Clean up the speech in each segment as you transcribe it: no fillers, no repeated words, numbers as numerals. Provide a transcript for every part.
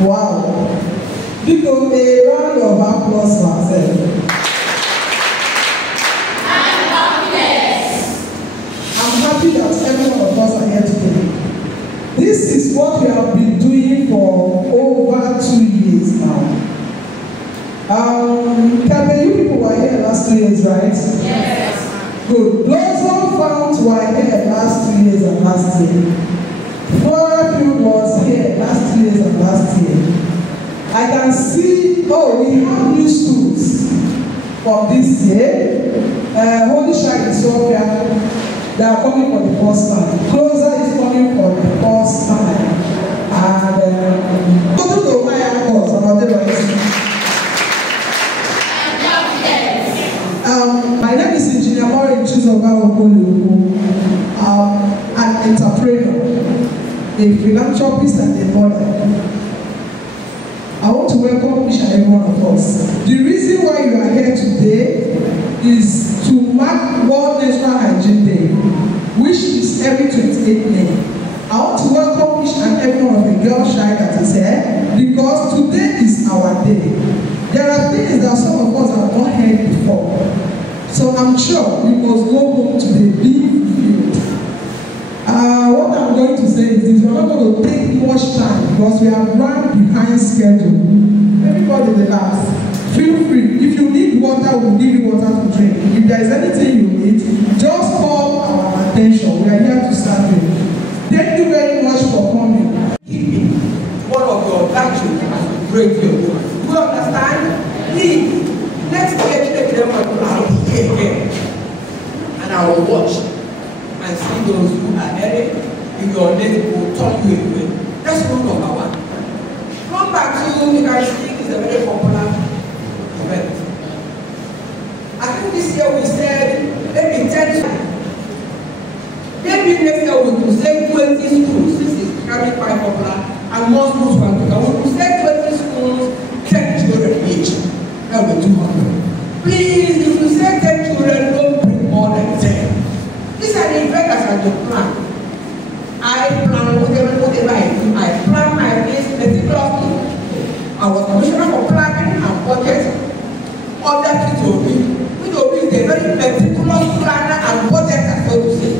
Wow. Because a round of applause for ourselves. I'm happy that every one of us are here today. This is what we have been doing for over 2 years now. Kevin, you people were here last 2 years, right? Yes. Good. Blossom Fount were here last 2 years and last year. Forefield was here last 2 years and last year. I can see, we have new schools for this year. Holy Child is up here. They are coming for the first time. Closer is coming for the first time. And go to my course about the my name is Engineer Zobam, an entrepreneur, a philanthropist, and a mother. I want to welcome each and every one of us. The reason why you are here today is to mark World Menstrual Hygiene Day, which is every 28th May. I want to welcome each and every one of the girl child that is here because today is our day. There are things that some of us have not heard before. So I'm sure we must go home today being fulfilled. What I'm going to say is this: we're not going to take much time because we have run behind schedule. Everybody relax. Feel free. If you need water, we'll give you water to drink. If there is anything you need, just call our attention. We are here to serve you. Thank you very much for coming. One of your virtues as we break your word. You understand? Please, next year, check them out. I'll be here again. And I will watch and see those who are headed in your name will turn you away. That's rule number one. Number two, you can see it's a very popular event. I think this year we said maybe 10 times. Maybe next year we could say 20 schools. This is becoming quite popular and more schools will become. We could say 20 schools, 10 children each. That will be 200. Please, if you say 10 children, don't bring more than 10. This is an event that I do plan. I plan whatever I do. I plan my things meticulously. I was commissioner for planning and budget under P2B. P2B is a very meticulous planner and budgeter, so to say.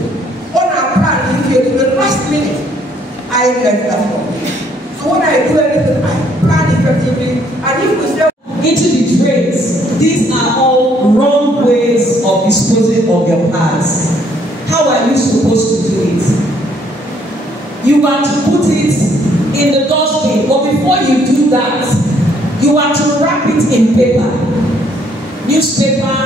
On our plan, if you do the last minute, I get that from me. So when I do anything, I plan effectively. And if we say into the drains, these are all wrong ways of disposing of your pads. How are you supposed to do it? You are to put it in the dustbin, but before you do that, you are to wrap it in paper, newspaper,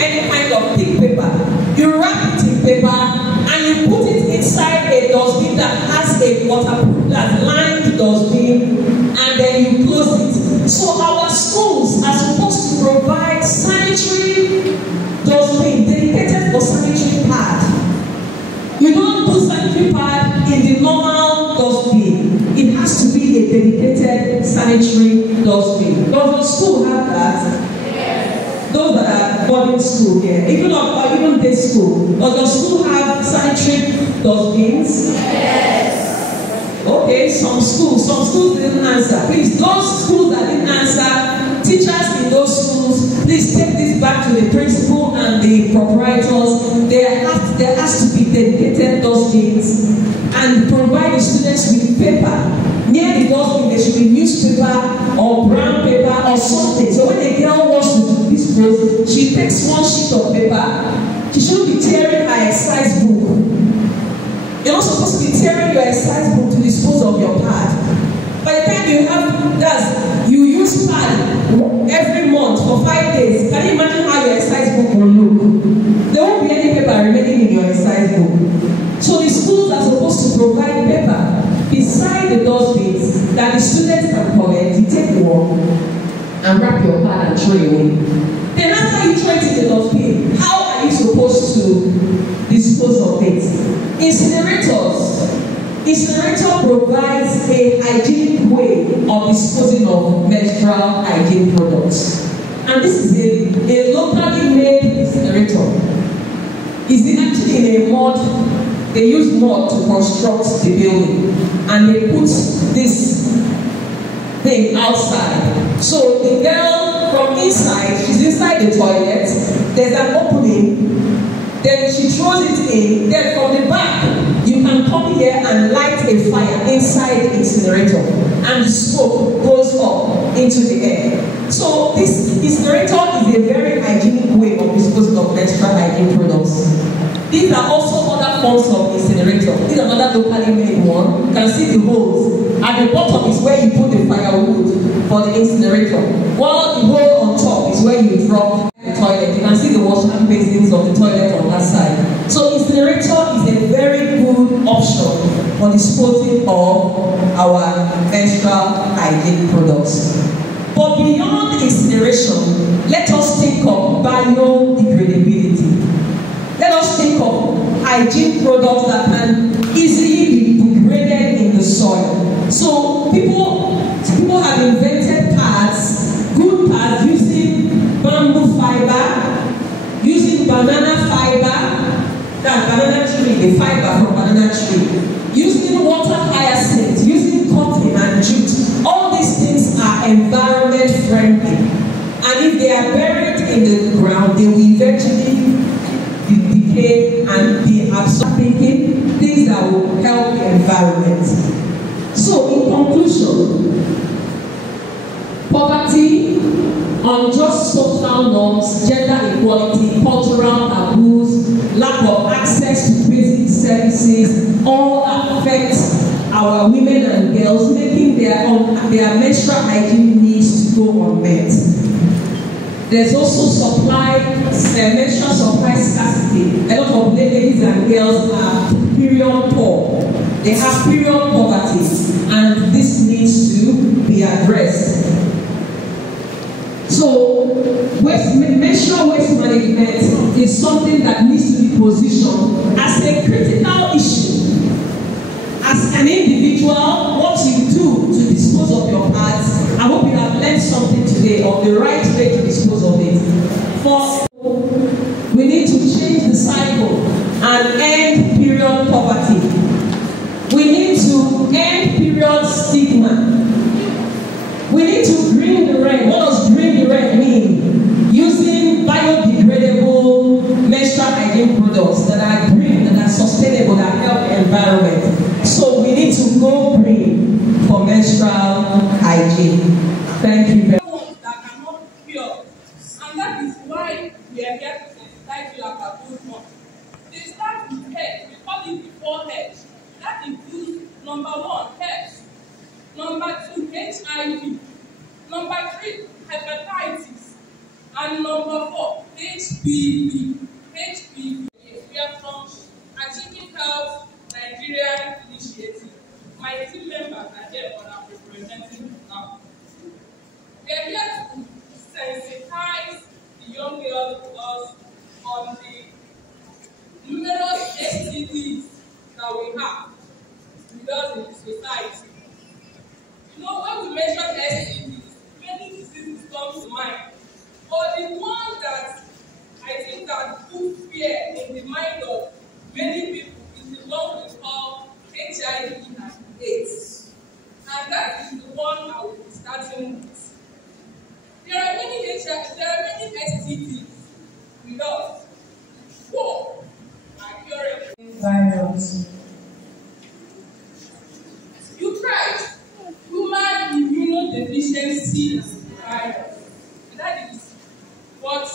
any kind of thick paper. You wrap it in paper and you put it inside a dustbin that has a waterproof, that lined dustbin, and then you close it. So our schools are supposed to provide sanitary dustbin dedicated for sanitary pad. You don't do sanitary pad in the normal dustbin. It has to be a dedicated sanitary dustbin. Does the school have that? Yes. Those that are boarding school here, even day school. Does your school have sanitary dustbins? Yes. Okay, some schools didn't answer. Please, those schools that didn't answer, teachers in those schools, please take this back to the principal and the proprietors. There has to be dedicated dustbins and provide the students with paper. Near the dustbin, there should be newspaper or brown paper or something. So when a girl wants to dispose, she takes one sheet of paper. She shouldn't be tearing her exercise book. You're not supposed to be tearing your exercise book to dispose of your pad. By the time you use pad every month for 5 days, can you imagine how your exercise book will look? There won't be any paper remaining in your exercise book. So the schools are supposed to provide paper beside the dustbins that the students can collect. You take one and wrap your pad and throw it away. Then after you throw it in the dustbin, how are you supposed to dispose of it? Incinerators. Incinerator provides a hygienic way of disposing of menstrual hygiene products. And this is a locally made incinerator. It's actually in a mud. They use mud to construct the building, and they put this thing outside. So the girl from inside, she's inside the toilet, there's an opening, then she throws it in, then from the back, you can come here and light a fire inside the incinerator, and the smoke goes up into the air. So this incinerator is a very hygienic way of disposing of menstrual hygiene products. These are also other forms of incinerator. This is another locally made one. You can see the holes. At the bottom is where you put the firewood for the incinerator. While the hole on top is where you drop the toilet. You can see the wash hand basins of the toilet on that side. So incinerator is a very good option for disposing of our menstrual hygiene products. But beyond incineration, let us think of biodegradability. Let us think of hygiene products that can easily be degraded in the soil. So people have invented pads, good pads, using bamboo fiber, using banana fiber, that banana tree, the fiber from banana tree, using water hyacinth, using cotton and jute. All these things are environment friendly. And if they are buried in the ground, they will eventually decay and be absorbing things that will help the environment. So in conclusion, poverty, unjust social norms, gender inequality, cultural taboos, lack of access to basic services all affect our women and girls, making their menstrual hygiene needs to go unmet. There's also menstrual supply scarcity. A lot of ladies and girls are period poor. They have period poverty, and this needs to be addressed. So, menstrual waste management is something that needs to be positioned as a critical issue. As an individual, what you do to dispose of your pads, I hope you have learned something today of the right way to dispose of it. For we need to change the cycle and end period poverty. We need to end period stigma. We need to green the red. What does green the red mean? Using biodegradable menstrual hygiene products that are green, that are sustainable, that help the environment. So we need to go green for menstrual hygiene. Thank you very much. That cannot cure. And that is why we are here to sensitize you about those ones. They start with head. We call it the 4H. That includes number 1, health. Number 2, HIV. Number 3, hepatitis. And number 4, HPV. HPV. We are from Achieving Health Nigeria Initiative. My team members are here, but I'm representing them now. We are here to sensitize the young girls on the numerous STDs that we have with us in the society. You know, when we mention STDs, many diseases come to mind. But the one that thing that puts fear in the mind of many people is the one we call HIV and AIDS. And that is the one I will be starting with. There are many STDs with us. 4 are curable. Virus. You tried human immunodeficiency virus. That is what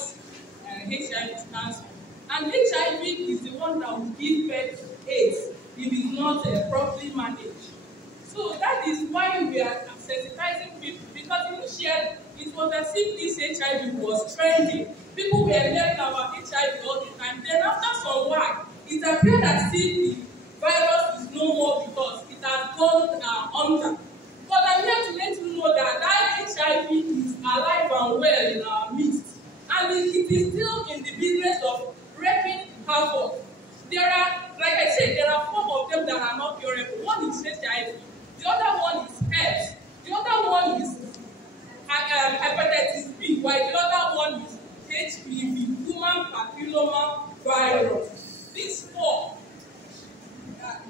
HIV stands for. And HIV is the one that will give birth to AIDS if it's not properly managed. So that is why we are sensitizing people, because initially it was as if this HIV was trending. People were hearing about HIV all the time. Then after some while, it appeared as if the virus is no more because it has gone under. But I'm here to let you know that HIV is alive and well in our midst. And it is still in the business of wreaking havoc. There are, like I said, there are 4 of them that are not curable. One is HIV, the other one is herpes, the other one is hepatitis B, while the other one is HPV, human papilloma virus. These 4,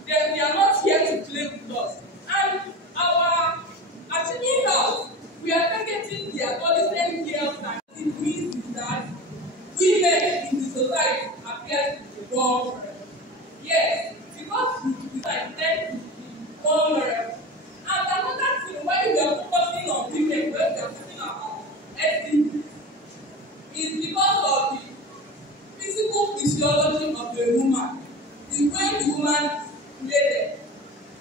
they are not here to play with us. And our achieving health, we are targeting the adolescent girls, and it means that women in the society appear to be vulnerable. Yes, because we tend to be vulnerable. And another thing, why we are focusing on women, when we are talking about STD, is because of the physical physiology of the woman, the way the woman is created.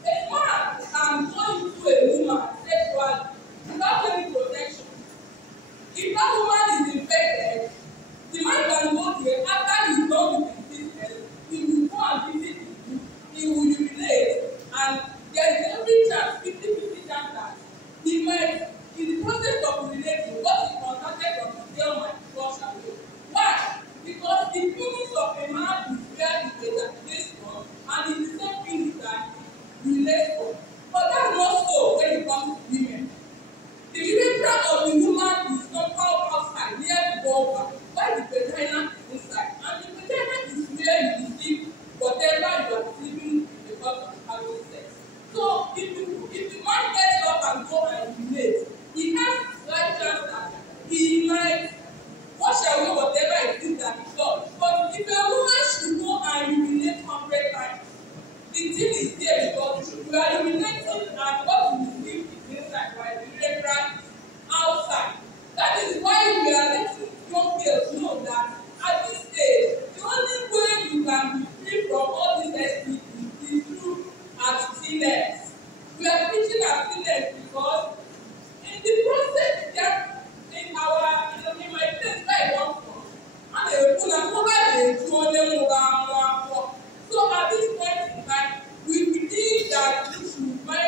A man can go into a woman sexually without any protection. If that woman is infected, the man can go there after he's done with his business, he will go and visit you, he will urinate, and there is every chance, 50-50 chance that he might, in the process of urinating, what he contacted from the girl might flush away. Why? Because the penis of a man is where the ejaculation from, and it's the same penis that he urinates from. But that's not so when it comes to women. The urethra of the woman is somehow outside, near the vulva, while the vagina is inside. And the vagina is where you receive whatever you are receiving because of having sex. So if the man gets up and go and urinate, he has slight chance that he might wash away whatever it is that he does. But if a woman should go and urinate 100 times, the thing is there because you are urinating and what you receive is inside, while the urethra is outside. That is why we are letting young girls know that at this stage, the only way you can be free from all these STDs is through abstinence. We are preaching abstinence because in the process, in my place where I come from, and they will pull and so at this point in time, we believe that we should mind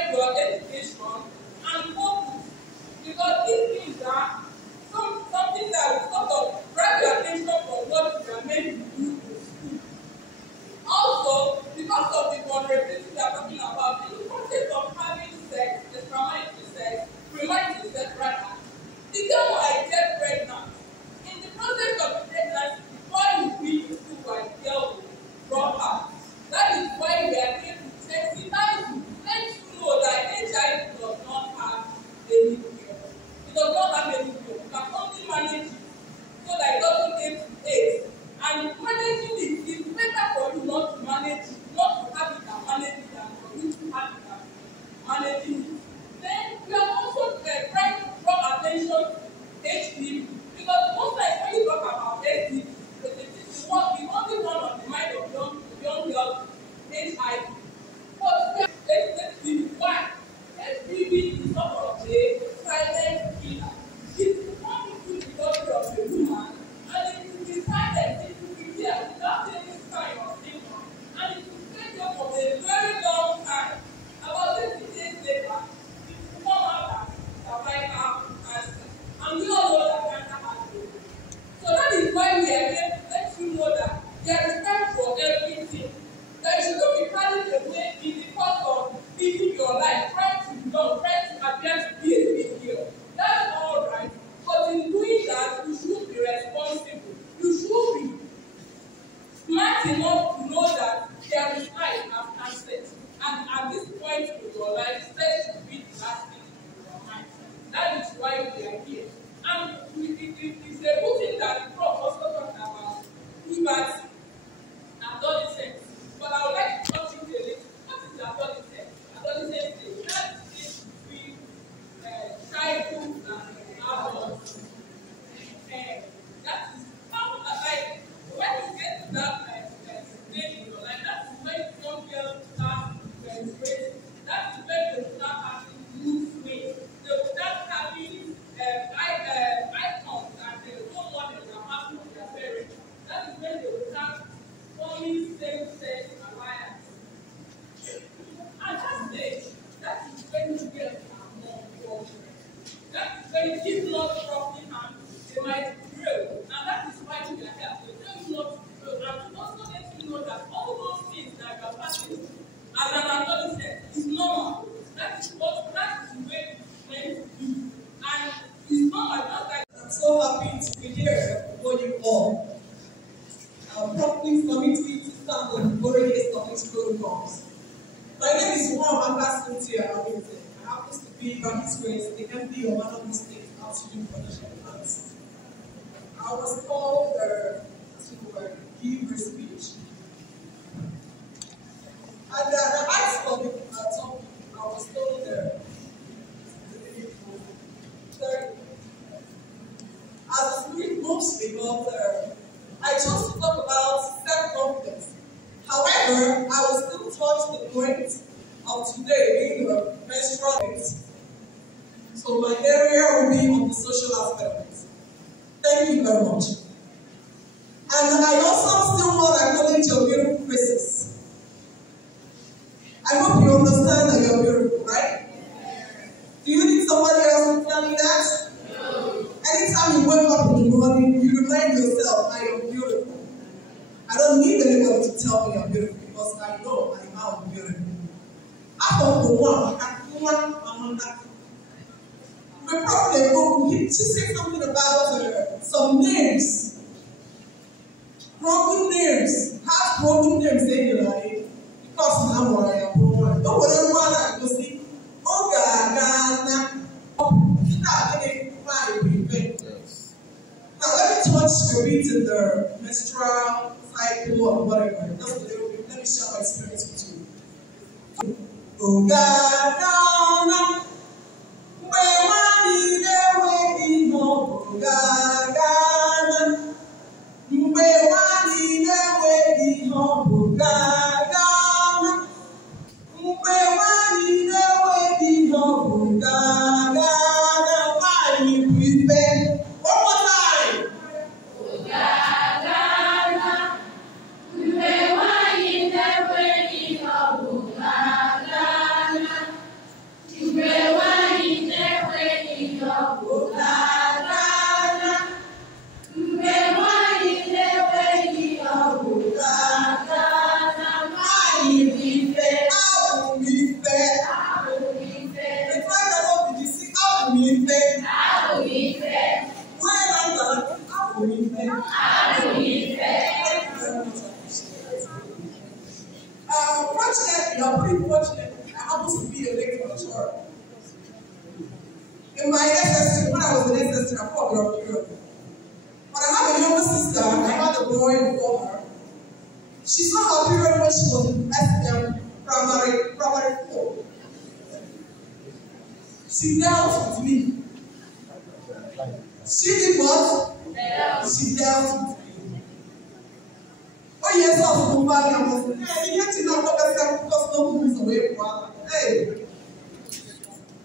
girls start menstruating. That is when they start having loose weight. They will start having icons that they don't want them to happen to their parents. That is when they will start forming same-sex alliance. At that stage, that is when the girls are more fortunate. That is when if not properly handled, they might grow. And that is why we are here. They tell you not to grow. And to also let you know that all those things that you are passing as an adolescent is normal. That is the way it's meant to be. And it's normal, just like I'm so happy to be here for you all. Our company's committee to stand on the boring established protocols. My name is Anambra here. I happen to be by this way the MD of one of the state oxygen production plants. I was called to give a speech. And the ask of the topic, I was told as the spirit moves me, but I chose to talk about self-confidence. However, I will still touch the point of today being the menstrual rate. So my area will be on the social aspect of it. Thank you very much. And I also still want to acknowledge your beautiful faces. I hope you understand that you're beautiful, right? Do you need somebody else to tell you that? No. Anytime you wake up in the morning, you remind yourself, I am beautiful. I don't need anybody to tell me I'm beautiful because I know I am beautiful. My prophet, she said something about some names. Broken names. Have broken names anyway. Because now what I am broken. Don't worry about that. You see, now let me touch a bit in the menstrual cycle or whatever. Just a little bit. Let me share my experience with you. Fortunately, I'm pretty fortunate. I happen to be a lecturer. In my SST, when I was in SST, I probably on period. But I have a younger sister, and I had a boy before her. She saw her period when she was in SST primary 4. She dealt with me. She did what? She dealt with me. Oh yes, I was back and I was hey, you have to know because no one moves away from her. Hey.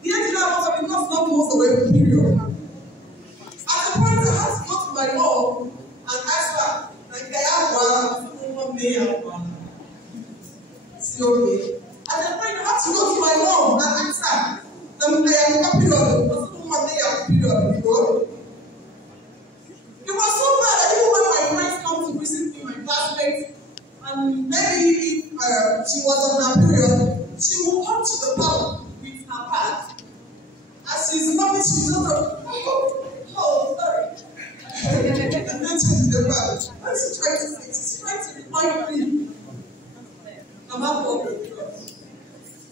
You have to know because no one moves away from period. At the point I had to go to my mom and ask her, like I have one may have one. See okay. At the point I had to go to my mom and ask her, I have a period, because woman may have period before. It was so bad that even when my friends come to visit me, my classmates, and maybe if she was on her period, she will come to the park with her pad. As she's coming, she's just like, oh, sorry. And then she's the pad. And she's trying to remind me. I'm not going to do it.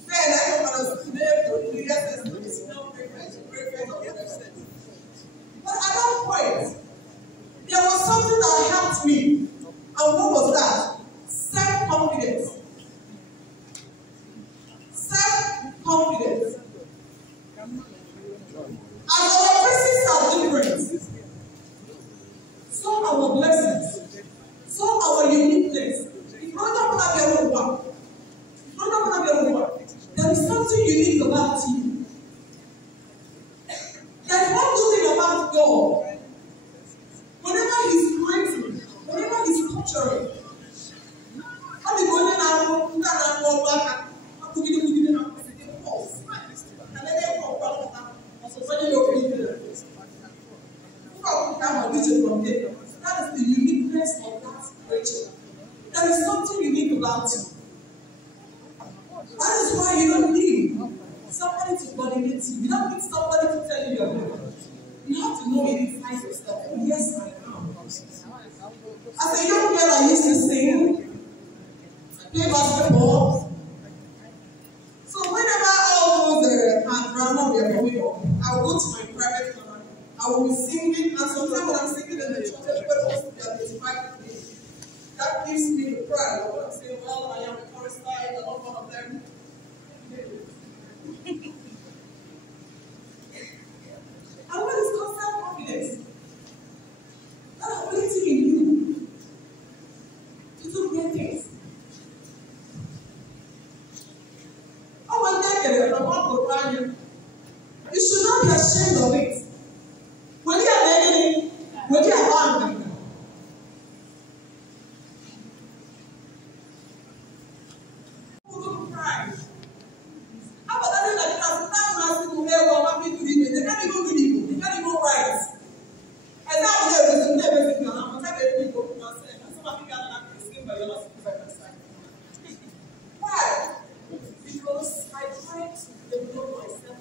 Then I don't want to stay for the years. It's not very but at that point, there was something that helped me. And what was that? Self-confidence. Self-confidence. And our faces are different. So our blessings. So our uniqueness. It's not about our own work. something unique about you. There's one good thing about God. Whenever He's creating, whenever He's culturing, how the golden apple, and then they come back and so when you from there. That is the uniqueness of that creature. There is something unique about you. That is why you don't need somebody to validate you. You don't need somebody to tell you you're good. You have to know it inside yourself. Oh, yes, I am. As a young girl, I used to sing, play basketball. So whenever all those drama were going on, I would go to my private corner. I will be singing, and sometimes when I'm singing in the church, everybody wants to be identified with me. That gives me the pride. When I'm saying, well, I am a chorus star, I'm not one of them. And what is constant confidence? That ability in you to do great things. Oh, one day, you should not be ashamed of it. When you are negative, when you are angry, pride. How about that? Like that, people they can't even read it. They can't even write. And now they never think I'm not people who are saying, some of you are not skin by your last why? Because I try to develop myself.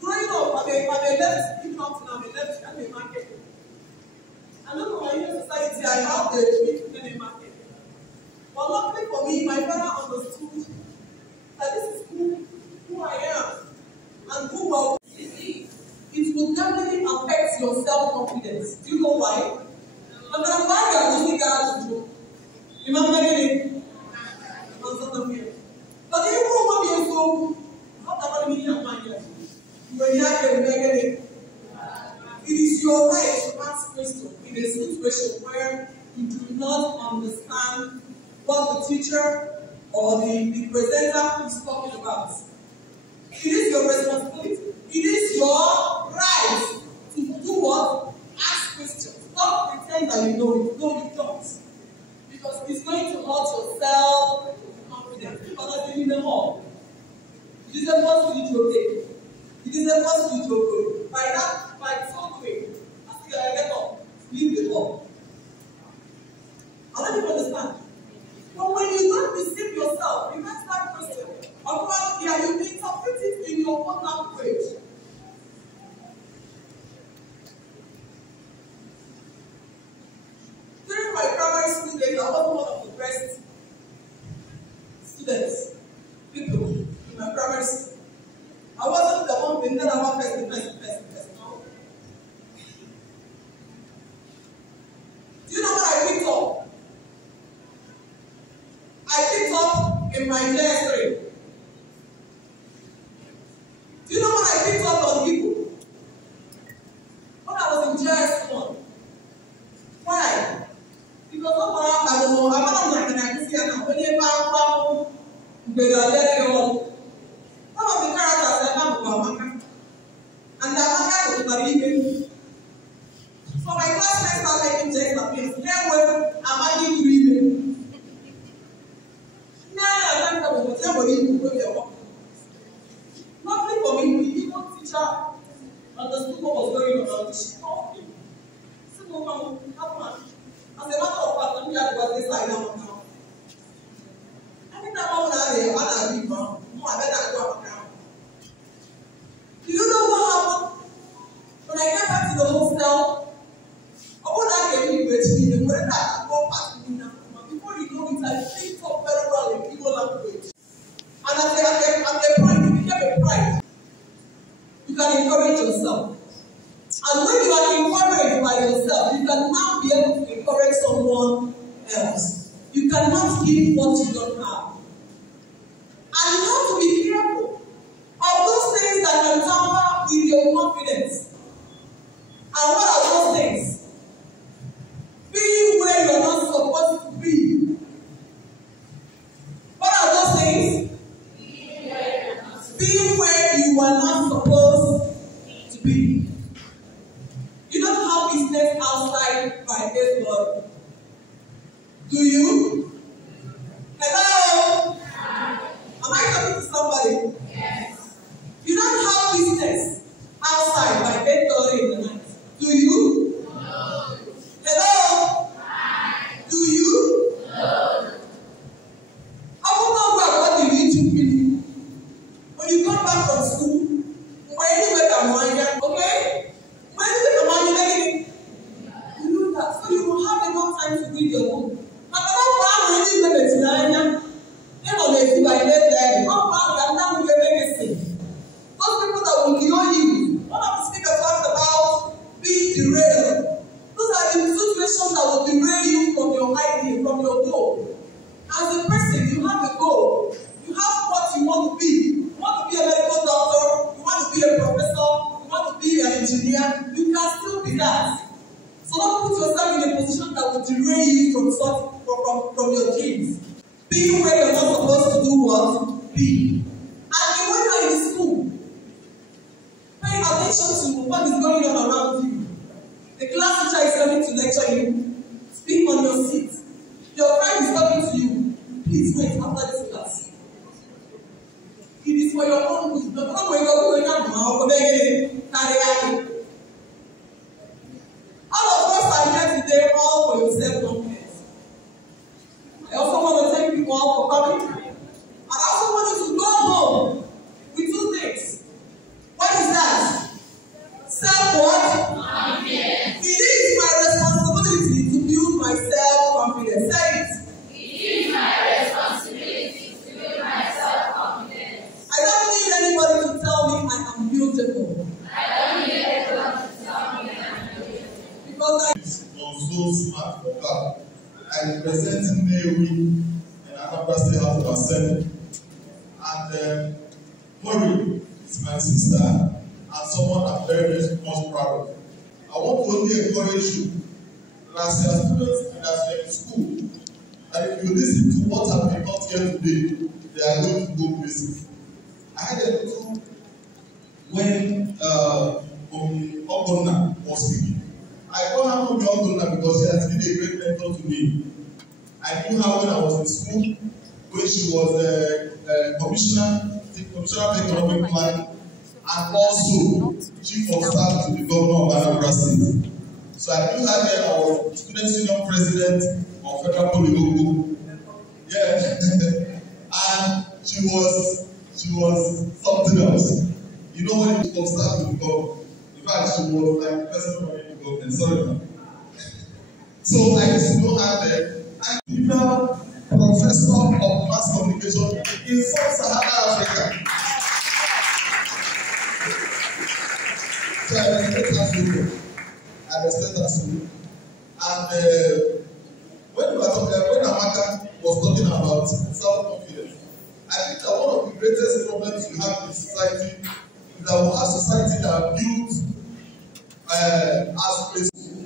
Growing up, I'm a left speaking up to I'm a left, I'm a market. I don't know why in society I have the big in a market. But luckily for me, my father understood that this is who I am and who I will be. It will definitely affect your self-confidence. Do you know why? And then why you are losing guys to do. Remember getting but even when you're so how about me and my when you have it is your right to ask questions in a situation where you do not understand what the teacher or the presenter is talking about. It is your responsibility. It is your right to do what? Ask questions. Don't pretend that you know it. No, you don't. Because it's going to hurt your self-confidence. People are not giving them all. It is impossible to obey. It is impossible to obey. By that, by so doing, I think I get up, leave the hall. I don't even understand. But when you don't receive yourself, you can't start questioning. Otherwise, you interpret it in your own language. During my primary school days, I was one of the best students, people in my primary school. I wasn't the one being that I was first. No. Do you know what I picked up? I picked up in my nursery. Do you know what I picked up on people? When I was in JS1. Why? Because I'm not like I see now. When you found some of the characters are not Maka. And the Maka was not even. So my classmates started making jokes of this. Here was Amadi reading. Now I can't tell you somebody who will be a walk. Luckily for me, the evil teacher understood what was going on. She told me. So, Mom, as a matter of fact, let me have this side now. I think that one was there, I don't know. I better go up now. Do you know what happened? When I got back to the hostel, I would not get me with me. The word that go back to me now. Before you know it, I picked up very well in Igbo language. And at the point, you became a pride. You can encourage yourself. And when you are encouraged by yourself, you can now be able to encourage someone else. You cannot give what you don't have. And you have to be careful of those things that can tamper with your confidence. And what are those things? Being where you're not supposed to be. What are those B. You don't have business outside by faith, Lord. Do you? Hello? Am I talking to somebody? Yes. You don't have business outside by faith, Lord, in the night. Do you? No. Hello? Do you? No. What do you need to feel? When you come back from school, okay? You do that. So you will have enough time to read your book. But I don't want to read the Bible. You know, they by there. Come back and now we can make it. Those people that will know you. One of the speakers talked about being derailed. Those are the situations that will derail you from your idea, from your goal. As a person, you have a goal. You have what you want to be. You want to be a medical doctor. You want to be a professor. You want to be an engineer. You can still be that. So don't put yourself in a position that will derail you from your dreams. Be where you're not supposed to do what? Be. And when you're in school, pay attention to what is going on around you. The class teacher is coming to lecture you. Speak on your seat. Your friend is talking to you. Please wait after this class. It is for your own good. Not going to carry. All of us are here today all for your self-confidence. I also want to thank you all for coming. And I also want you to go home with two things. What is that? Self-what? Confidence. It is my responsibility to build my self-confidence. Say it. It is my responsibility to build my self-confidence. I don't need anybody to tell me I am beautiful. I don't need anyone to tell me I am beautiful. Because I'm so smart for God. I represent Nnewi in Anambra State House of Assembly. And Mori is my sister and someone I'm very much proud of. I want to only encourage you that as your students and as you're in school, that if you listen to what have been taught here today, they are going to go places. I had a little when Ogonna was speaking. I call her Obi Ogonna because she has been a great mentor to me. I knew her when I was in school, when she was commissioner of economic planning, and also chief of staff to the governor of Anambra State. So I knew her then. I was student union president of Federal Polygogo. Yeah, and she was something else. You know when chief of staff to the governor. In fact, she was like the person running the government. Sorry, man. So I used to know her there. And female professor of mass communication in sub-Saharan Africa. So I respect her so much. And when Amaka was talking about self-confidence, I think that one of the greatest problems we have in society is that we have society that are built as a school.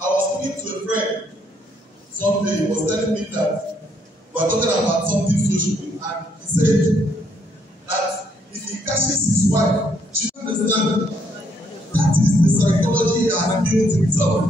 I was speaking to a friend someday. He was telling me that we are talking about something social, and he said that if he catches his wife, she will understand. That is the psychology he has built himself.